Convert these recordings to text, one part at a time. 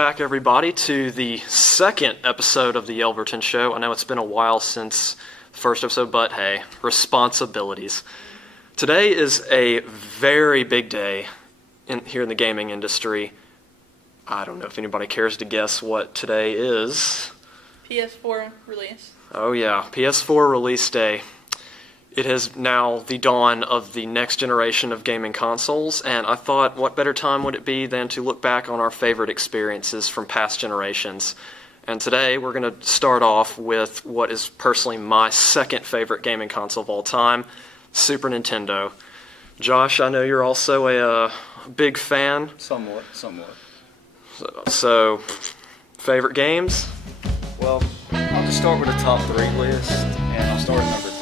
back, everybody, to the second episode of the Yelverton Show. I know it's been a while since the first episode, but hey, responsibilities. Today is a very big day here in the gaming industry. I don't know if anybody cares to guess what today is. PS4 release. Oh yeah, PS4 release day. It is now the dawn of the next generation of gaming consoles, and I thought what better time would it be than to look back on our favorite experiences from past generations. And today we're going to start off with what is personally my second favorite gaming console of all time, Super Nintendo. Josh, I know you're also a big fan. Somewhat. So, favorite games? Well, I'll just start with a top 3 list, and I'll start at number 3.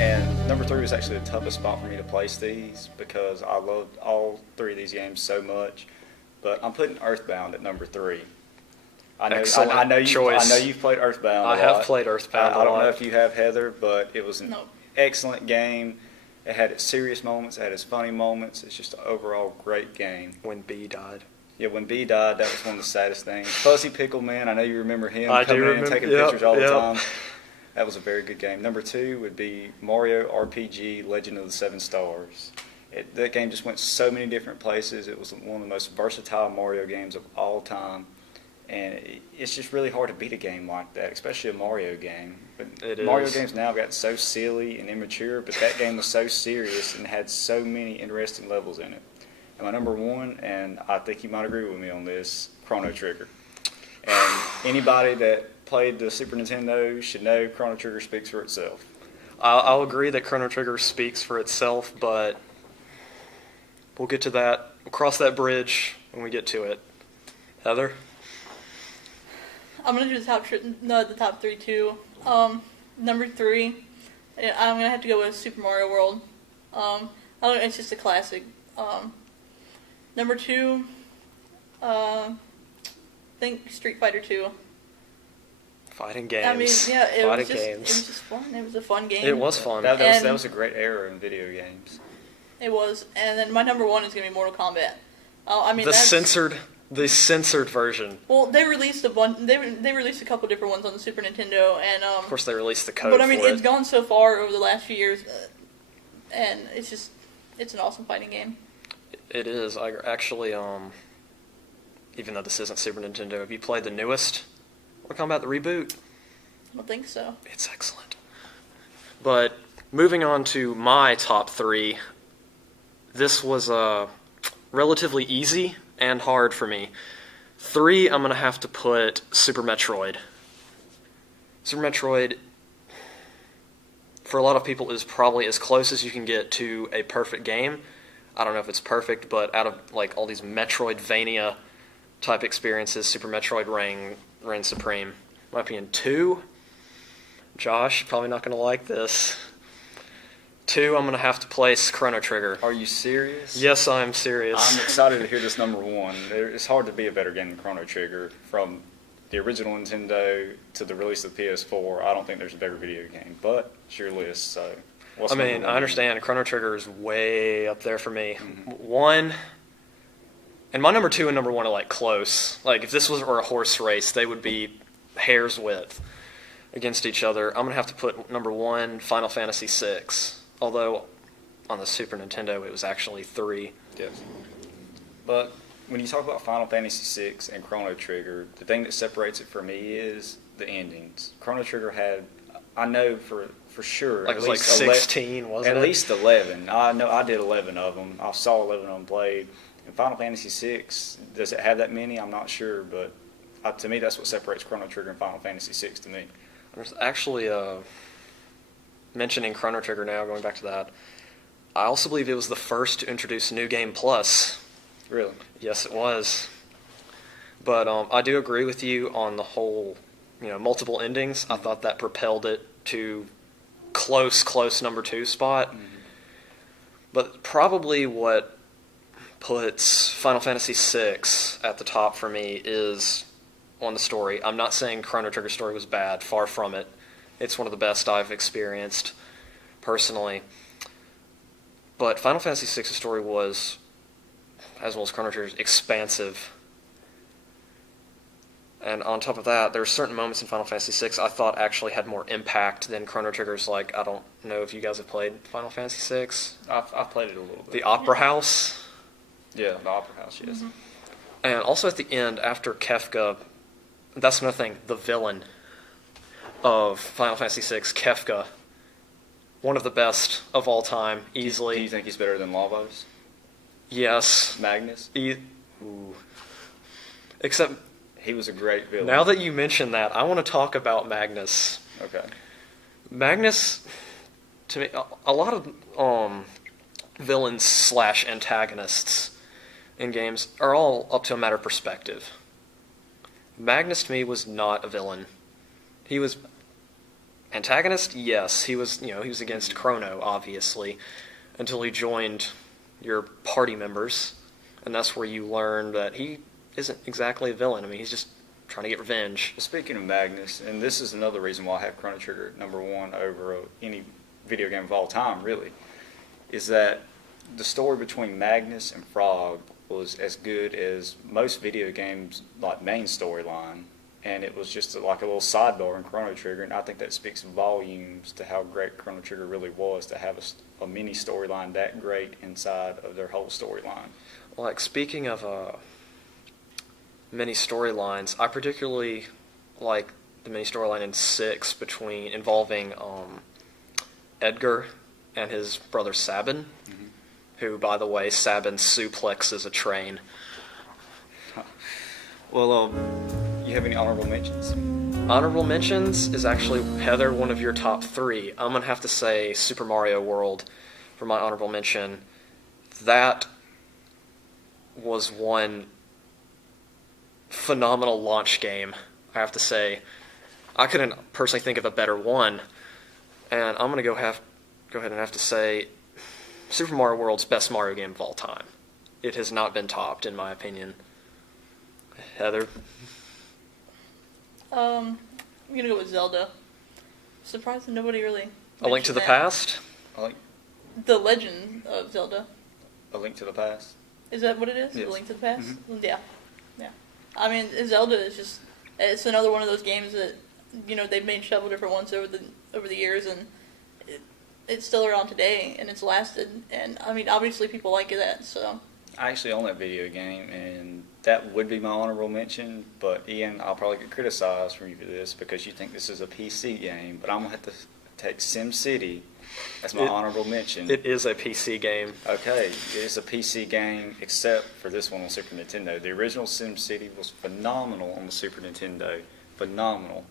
And number 3 was actually the toughest spot for me to place these because I loved all 3 of these games so much. But I'm putting Earthbound at number 3. Excellent I know choice. you've played Earthbound. I have played Earthbound. I don't know if you have, Heather, but it was an excellent game. It had its serious moments, it had its funny moments. It's just an overall great game. When B died. Yeah, when B died, that was one of the saddest things. Fuzzy Pickle Man, I know you remember him coming in and taking pictures all the time. That was a very good game. Number 2 would be Mario RPG Legend of the Seven Stars. That game just went so many different places. It was one of the most versatile Mario games of all time. And it's just really hard to beat a game like that, especially a Mario game. But Mario games now got so silly and immature, but that game was so serious and had so many interesting levels in it. And my number 1, and I think you might agree with me on this, Chrono Trigger. And anybody that played the Super Nintendo should know Chrono Trigger speaks for itself. I'll agree that Chrono Trigger speaks for itself, but we'll get to that. We'll cross that bridge when we get to it. Heather? I'm going to do the top 3 too. Number 3, I'm going to have to go with Super Mario World. It's just a classic. Number 2, I think Street Fighter 2. Fighting games. I mean, yeah, it was just fun. It was a fun game. It was fun. That was a great era in video games. It was. And then my number 1 is going to be Mortal Kombat. The censored version. Well, they released a bunch. They released a couple different ones on the Super Nintendo, and of course they released the code. But I mean, it's gone so far over the last few years, and it's an awesome fighting game. It is. I actually, even though this isn't Super Nintendo, have you played the newest Mortal Kombat, the reboot? I don't think so. It's excellent. But moving on to my top 3, this was relatively easy and hard for me. 3, I'm going to have to put Super Metroid. Super Metroid, for a lot of people, is probably as close as you can get to a perfect game. I don't know if it's perfect, but out of all these Metroidvania type experiences, Super Metroid reigns supreme. In my opinion, 2, Josh, probably not going to like this. 2, I'm going to have to place Chrono Trigger. Are you serious? Yes, I'm serious. I'm excited to hear this number 1. It's hard to be a better game than Chrono Trigger. From the original Nintendo to the release of the PS4, I don't think there's a better video game. But it's your list, so what's number 1? I understand. Chrono Trigger is way up there for me. 1, and my number 2 and number 1 are close. If this were a horse race, they would be hair's width against each other. I'm going to have to put number 1, Final Fantasy VI. Although, on the Super Nintendo, it was actually 3. Yes. But when you talk about Final Fantasy VI and Chrono Trigger, the thing that separates it for me is the endings. Chrono Trigger had, I know for sure, it was 16, wasn't it? At least 11. I know I did 11 of them. I saw 11 of them played. And Final Fantasy VI, does it have that many? I'm not sure, but to me, that's what separates Chrono Trigger and Final Fantasy VI to me. There's actually mentioning Chrono Trigger now, going back to that, I also believe it was the first to introduce New Game Plus. Really? Yes, it was. But I do agree with you on the whole, multiple endings. I thought that propelled it to close number 2 spot. Mm-hmm. But probably what puts Final Fantasy VI at the top for me is on the story. I'm not saying Chrono Trigger's story was bad, far from it. It's one of the best I've experienced personally. But Final Fantasy VI's story was, as well as Chrono Trigger's, expansive. And on top of that, there are certain moments in Final Fantasy VI I thought actually had more impact than Chrono Trigger's. Like, I don't know if you guys have played Final Fantasy VI. I've played it a little bit. The Opera House. Yeah, the Opera House, yes. Mm-hmm. And also at the end, after Kefka, that's another thing, the villain of Final Fantasy VI, Kefka, one of the best of all time, easily. Do you think he's better than Lavos? Yes. Magnus? Ooh. Except, He was a great villain. now that you mention that, I want to talk about Magnus. Okay. Magnus, to me, a lot of villains / antagonists in games are all up to a matter of perspective. Magnus to me was not a villain. He was antagonist, yes. He was against Chrono, obviously, until he joined your party members, and that's where you learn that he isn't exactly a villain. I mean, he's just trying to get revenge. Well, speaking of Magnus, and this is another reason why I have Chrono Trigger #1 over any video game of all time, really, is that the story between Magnus and Frog was as good as most video games, like main storyline, and it was just like a little sidebar in Chrono Trigger, and I think that speaks volumes to how great Chrono Trigger really was to have a mini storyline that great inside of their whole storyline. Like, speaking of mini storylines, I particularly like the mini storyline in 6 involving Edgar and his brother Sabin, who, by the way, Sabin suplexes a train. Well, you have any honorable mentions? Honorable mentions is actually, Heather, one of your top 3. I'm going to have to say Super Mario World for my honorable mention. That was one phenomenal launch game, I have to say. I couldn't personally think of a better one, and I'm going to go ahead and have to say Super Mario World's best Mario game of all time. It has not been topped, in my opinion. Heather? I'm gonna go with Zelda. Surprised that nobody really. A Link to the mentioned that. Past? The Legend of Zelda. A Link to the Past? Is that what it is? Yes. A Link to the Past? Mhm. Yeah. I mean, Zelda is just—it's another one of those games that they've made several different ones over the years, and it's still around today, and it's lasted. And I mean, obviously people like that, so. I actually own that video game, and that would be my honorable mention, but Ian, I'll probably get criticized from you for this because you think this is a PC game, but I'm going to have to take SimCity as my honorable mention. It is a PC game. Okay, it is a PC game except for this one on Super Nintendo. The original SimCity was phenomenal on the Super Nintendo. Phenomenal.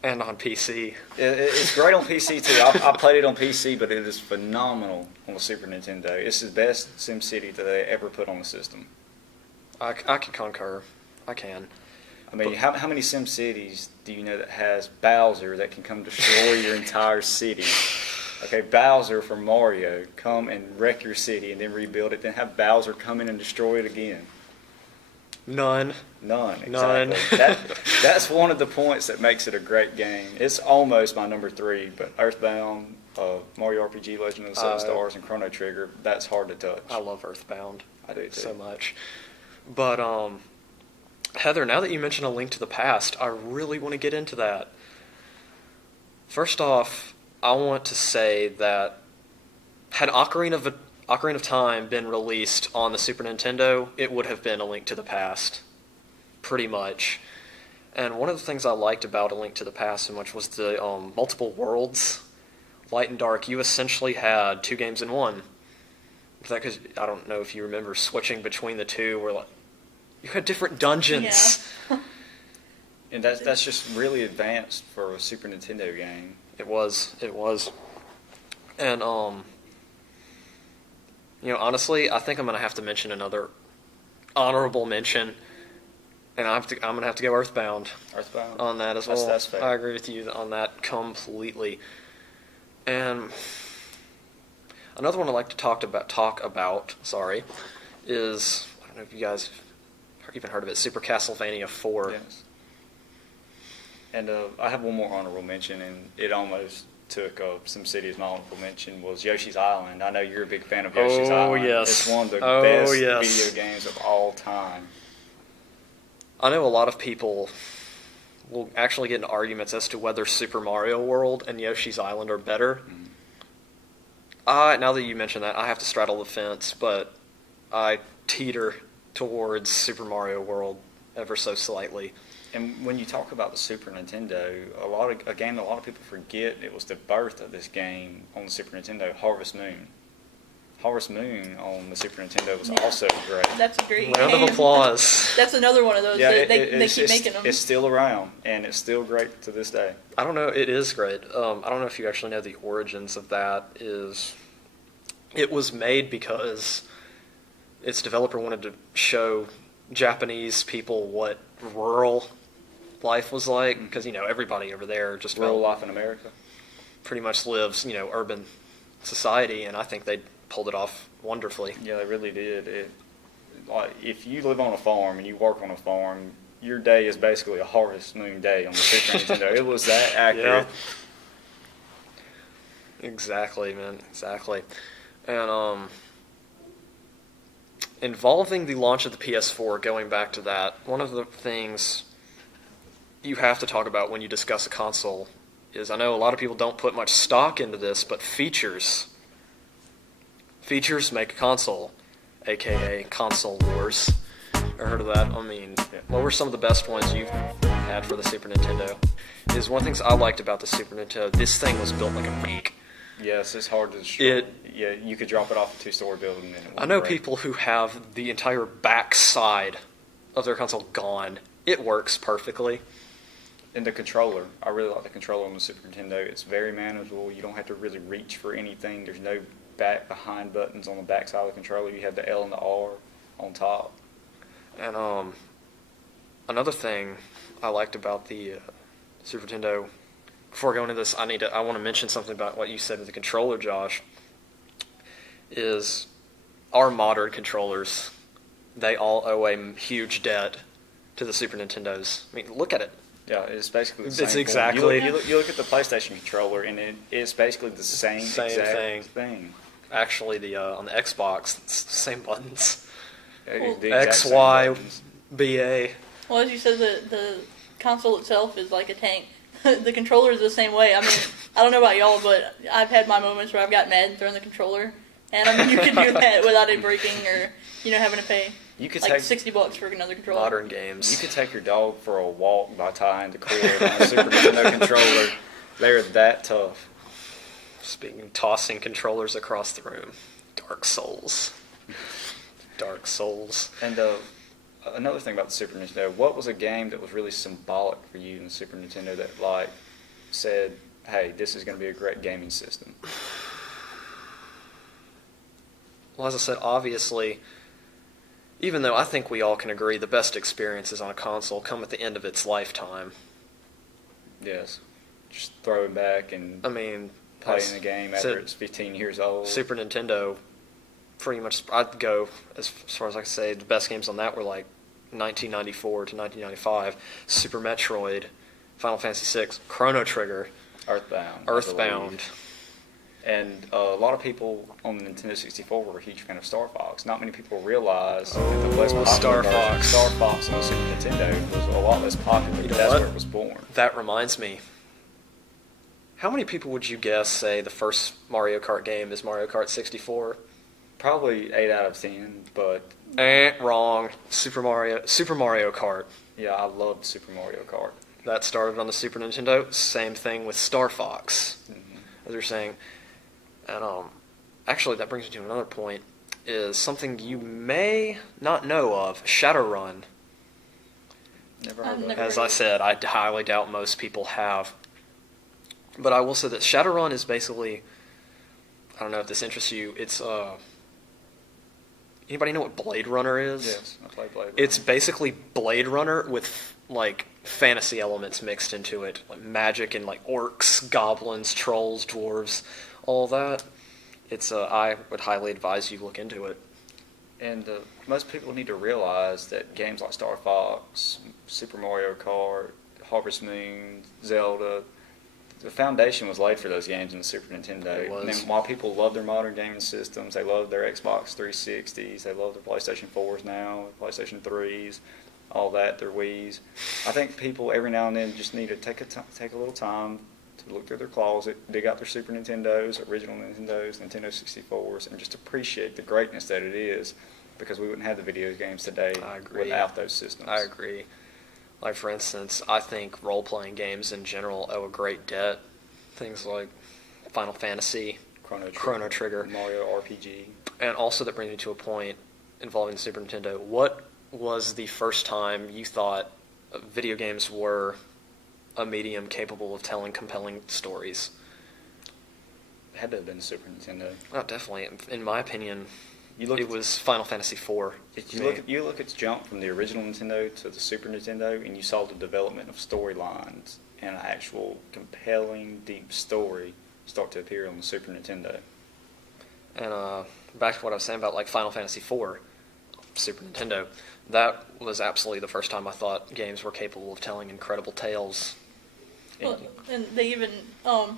And on PC. It's great on PC too. I played it on PC, but it is phenomenal on the Super Nintendo. It's the best SimCity that they ever put on the system. I can concur. I can. I mean, how many SimCities do you know that has Bowser that can come destroy your entire city? Okay, Bowser from Mario, come and wreck your city and then rebuild it, then have Bowser come in and destroy it again. None. None, exactly. None. That's one of the points that makes it a great game. It's almost my number 3, but Earthbound, Mario RPG, Legend of the Seven Stars, and Chrono Trigger, that's hard to touch. I love Earthbound. I do too. So much. But, Heather, now that you mention A Link to the Past, I really want to get into that. First off, I want to say that had Ocarina of Time been released on the Super Nintendo, it would have been A Link to the Past. Pretty much. And one of the things I liked about A Link to the Past so much was the multiple worlds. Light and Dark, you essentially had 2 games in one. Because I don't know if you remember switching between the two, where you had different dungeons. Yeah. And that's just really advanced for a Super Nintendo game. It was. And honestly, I think I'm gonna have to mention another honorable mention, and I'm gonna have to go Earthbound on that as well. That's fair. I agree with you on that completely. And another one I'd like to talk about. Is, I don't know if you guys have even heard of it, Super Castlevania 4. Yes. And I have one more honorable mention, and it almost took SimCity as my honorable mention, was Yoshi's Island. I know you're a big fan of Yoshi's Island. Yes. It's one of the best video games of all time. I know a lot of people will actually get into arguments as to whether Super Mario World and Yoshi's Island are better. Now that you mention that, I have to straddle the fence, but I teeter towards Super Mario World ever so slightly. And when you talk about the Super Nintendo, a game that a lot of people forget, it was the birth of this game on the Super Nintendo, Harvest Moon. Harvest Moon on the Super Nintendo was also great. That's a great Round game. of applause. That's another one of those. Yeah, They keep making them. It's still around, and it's still great to this day. I don't know. It is great. I don't know if you actually know the origins of that. It was made because its developer wanted to show Japanese people what rural life was like, because everybody over there just Rural life in America. pretty much lives urban society, and I think they pulled it off wonderfully. Yeah, they really did. Like, if you live on a farm and you work on a farm, your day is basically a Harvest Moon day on the Super Nintendo. It was that accurate. Yeah. Exactly, man. Exactly. And involving the launch of the PS4, going back to that, one of the things you have to talk about when you discuss a console is, I know a lot of people don't put much stock into this, but features. Features make a console, a.k.a. console wars. Ever heard of that? I mean, what were some of the best ones you've had for the Super Nintendo? Is one of the things I liked about the Super Nintendo, this thing was built like a week. Yes, it's hard to destroy. Yeah, you could drop it off a two-story building. And I know people who have the entire back side of their console gone. It works perfectly. And the controller, I really like the controller on the Super Nintendo. It's very manageable. You don't have to really reach for anything. There's no behind buttons on the back side of the controller. You have the L and the R on top. And another thing I liked about the Super Nintendo, before going into this, I want to mention something about what you said with the controller, Josh, is our modern controllers, they all owe a huge debt to the Super Nintendos. I mean, look at it. Yeah, it's basically the same It's form. exactly. You look at the PlayStation controller, and it's basically the same exact thing. Actually, on the Xbox, it's the same buttons. The exact X, same Y, buttons. BA. Well, as you said, the console itself is like a tank. The controller is the same way. I mean, I don't know about y'all, but I've had my moments where I've got mad and thrown the controller. And I mean, you can do that without it breaking or, having to pay like $60 for another controller. Modern games. You could take your dog for a walk by tying the cord on a Super Nintendo controller. They're that tough. Tossing controllers across the room. Dark Souls. Dark Souls. And another thing about the Super Nintendo, what was a game that was really symbolic for you in the Super Nintendo that, like, said, hey, this is going to be a great gaming system? Well, as I said, obviously, even though I think we all can agree the best experiences on a console come at the end of its lifetime. Yes. Just throwing back and playing the game after it's 15 years old. Super Nintendo, pretty much, I'd go as far as I can say, the best games on that were like 1994 to 1995, Super Metroid, Final Fantasy VI, Chrono Trigger, Earthbound. And a lot of people on the Nintendo 64 were a huge fan of Star Fox. Not many people realize that the less popular version, Star Fox on the Super Nintendo was a lot less popular. That's where it was born. That reminds me. How many people would you guess say the first Mario Kart game is Mario Kart 64? Probably 8 out of 10, but... Wrong. Super Mario Kart. Yeah, I loved Super Mario Kart. That started on the Super Nintendo. Same thing with Star Fox, as you're saying. And actually, that brings me to another point, is something you may not know of, Shadowrun. Never heard of it. As I said, I highly doubt most people have. But I will say that Shadowrun is basically, I don't know if this interests you, it's, anybody know what Blade Runner is? Yes, I play Blade Runner. It's basically Blade Runner with, like, fantasy elements mixed into it. Like magic and, like, orcs, goblins, trolls, dwarves, all that. It's, I would highly advise you look into it. And most people need to realize that games like Star Fox, Super Mario Kart, Harvest Moon, Zelda, the foundation was laid for those games in the Super Nintendo. It was. And then while people love their modern gaming systems, they love their Xbox 360s, they love their PlayStation 4s now, PlayStation 3s, all that, their Wiis. I think people every now and then just need to take a little time to look through their closet, dig out their Super Nintendos, original Nintendos, Nintendo 64s, and just appreciate the greatness that it is, because we wouldn't have the video games today without those systems. I agree. Like, for instance, I think role-playing games in general owe a great debt. Things like Final Fantasy, Chrono Trigger, Mario RPG. And also that brings me to a point involving the Super Nintendo. What was the first time you thought video games were a medium capable of telling compelling stories? It had to have been the Super Nintendo. Oh, definitely. In my opinion, it was Final Fantasy IV. You look at the jump from the original Nintendo to the Super Nintendo, and you saw the development of storylines and an actual compelling, deep story start to appear on the Super Nintendo. And back to what I was saying about like Final Fantasy IV, Super Nintendo, that was absolutely the first time I thought games were capable of telling incredible tales. Well, and they even, I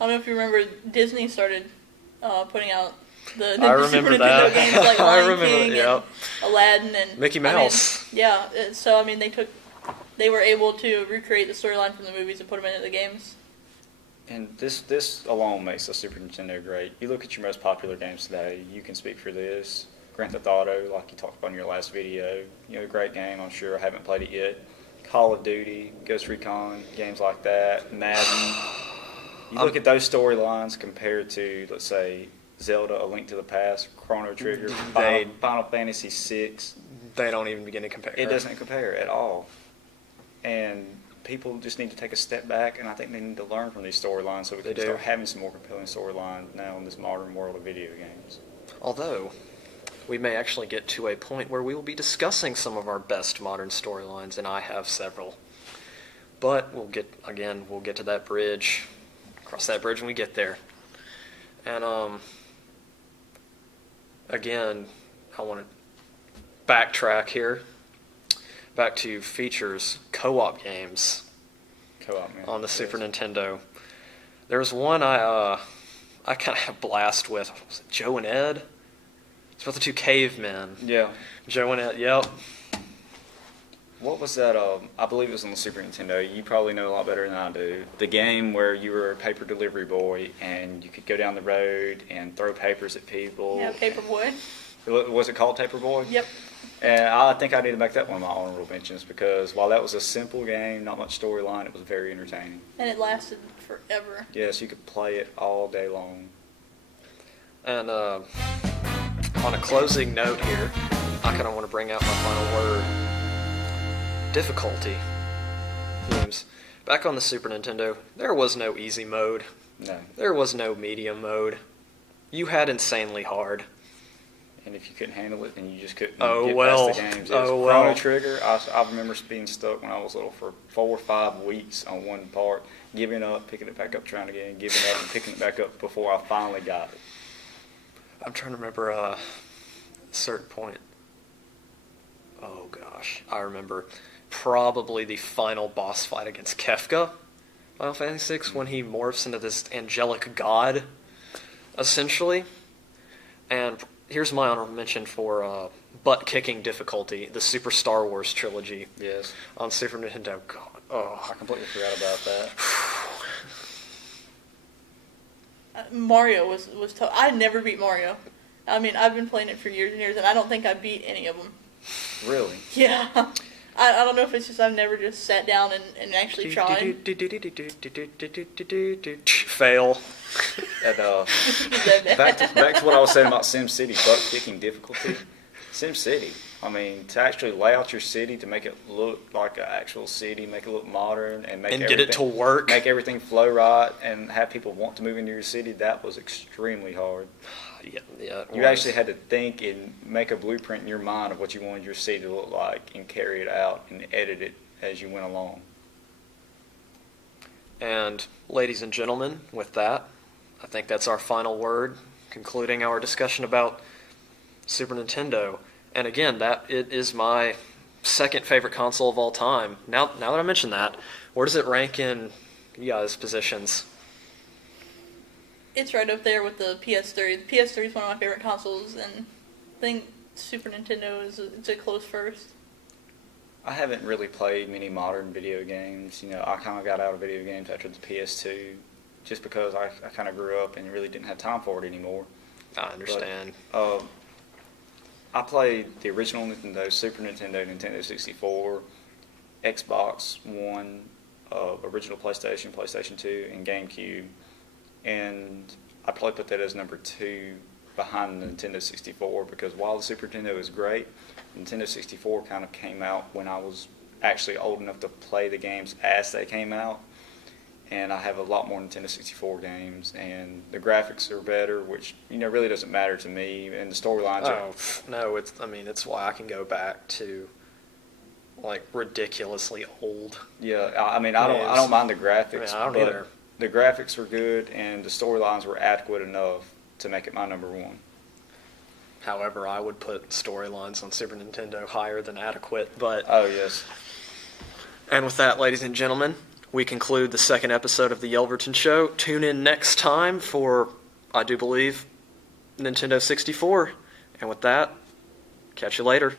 don't know if you remember, Disney started putting out the Super Nintendo games like Lion King and Aladdin and Mickey Mouse. So I mean, they were able to recreate the storyline from the movies and put them into the games. And this alone makes the Super Nintendo great. You look at your most popular games today, you can speak for this. Grand Theft Auto, like you talked about in your last video, great game, I'm sure. I haven't played it yet. Call of Duty, Ghost Recon, games like that, Madden. You look at those storylines compared to, let's say, Zelda, A Link to the Past, Chrono Trigger, Final Fantasy VI. They don't even begin to compare. It doesn't compare at all. And people just need to take a step back, and I think they need to learn from these storylines so we can start having some more compelling storylines now in this modern world of video games. Although, we may actually get to a point where we will be discussing some of our best modern storylines, and I have several. But we'll get to that bridge, cross that bridge when we get there. And, again, I want to backtrack here. Back to features, co-op games on the Super Nintendo. There was one I kind of had blast with. Was it Joe and Ed? It's about the two cavemen. Yeah. Joe and Ed, yep. What was that? I believe it was on the Super Nintendo. You probably know a lot better than I do. The game where you were a paper delivery boy and you could go down the road and throw papers at people. Yeah, Paperboy. Was it called Paperboy? Yep. And I think I need to make that one of my honorable mentions because while that was a simple game, not much storyline, it was very entertaining. And it lasted forever. Yes, you could play it all day long. And on a closing note here, I kind of want to bring out my final word. Difficulty. Games. Back on the Super Nintendo, there was no easy mode. No. There was no medium mode. You had insanely hard. And if you couldn't handle it, then you just couldn't get past the games. Chrono Trigger, I remember being stuck when I was little for 4 or 5 weeks on one part, giving up, picking it back up, trying again, giving up, and picking it back up before I finally got it. I'm trying to remember a certain point. Oh gosh, I remember probably the final boss fight against Kefka, Final Fantasy VI, when he morphs into this angelic god, essentially. And here's my honorable mention for butt-kicking difficulty, the Super Star Wars trilogy. Yes. On Super Nintendo. God, I completely forgot about that. Mario was tough. I never beat Mario. I mean, I've been playing it for years and years, and I don't think I beat any of them. Really? Yeah. I don't know if it's just I've never just sat down and actually tried. Fail. And, back to what I was saying about SimCity, butt-kicking difficulty. SimCity, I mean, to actually lay out your city to make it look like an actual city, make it look modern, and get it to work, make everything flow right, and have people want to move into your city, that was extremely hard. Yeah. You actually had to think and make a blueprint in your mind of what you wanted your city to look like and carry it out and edit it as you went along. And ladies and gentlemen, with that, I think that's our final word, concluding our discussion about Super Nintendo. And again, it is my second favorite console of all time. Now that I mention that, where does it rank in you guys' positions? It's right up there with the PS3. The PS3 is one of my favorite consoles, and I think Super Nintendo is a close first. I haven't really played many modern video games. You know, I kind of got out of video games after the PS2 just because I kind of grew up and really didn't have time for it anymore. I understand. But, I played the original Nintendo, Super Nintendo, Nintendo 64, Xbox One, original PlayStation, PlayStation 2, and GameCube. And I probably put that as number 2 behind the Nintendo 64 because while the Super Nintendo is great, Nintendo 64 kind of came out when I was actually old enough to play the games as they came out. And I have a lot more Nintendo 64 games, and the graphics are better, which really doesn't matter to me. And the storylines are. No, it's why I can go back to like ridiculously old. Yeah, I don't mind the graphics. I don't but either. The graphics were good, and the storylines were adequate enough to make it my number 1. However, I would put storylines on Super Nintendo higher than adequate. But oh yes. And with that, ladies and gentlemen, we conclude the second episode of the Yelverton Show. Tune in next time for, I do believe, Nintendo 64. And with that, catch you later.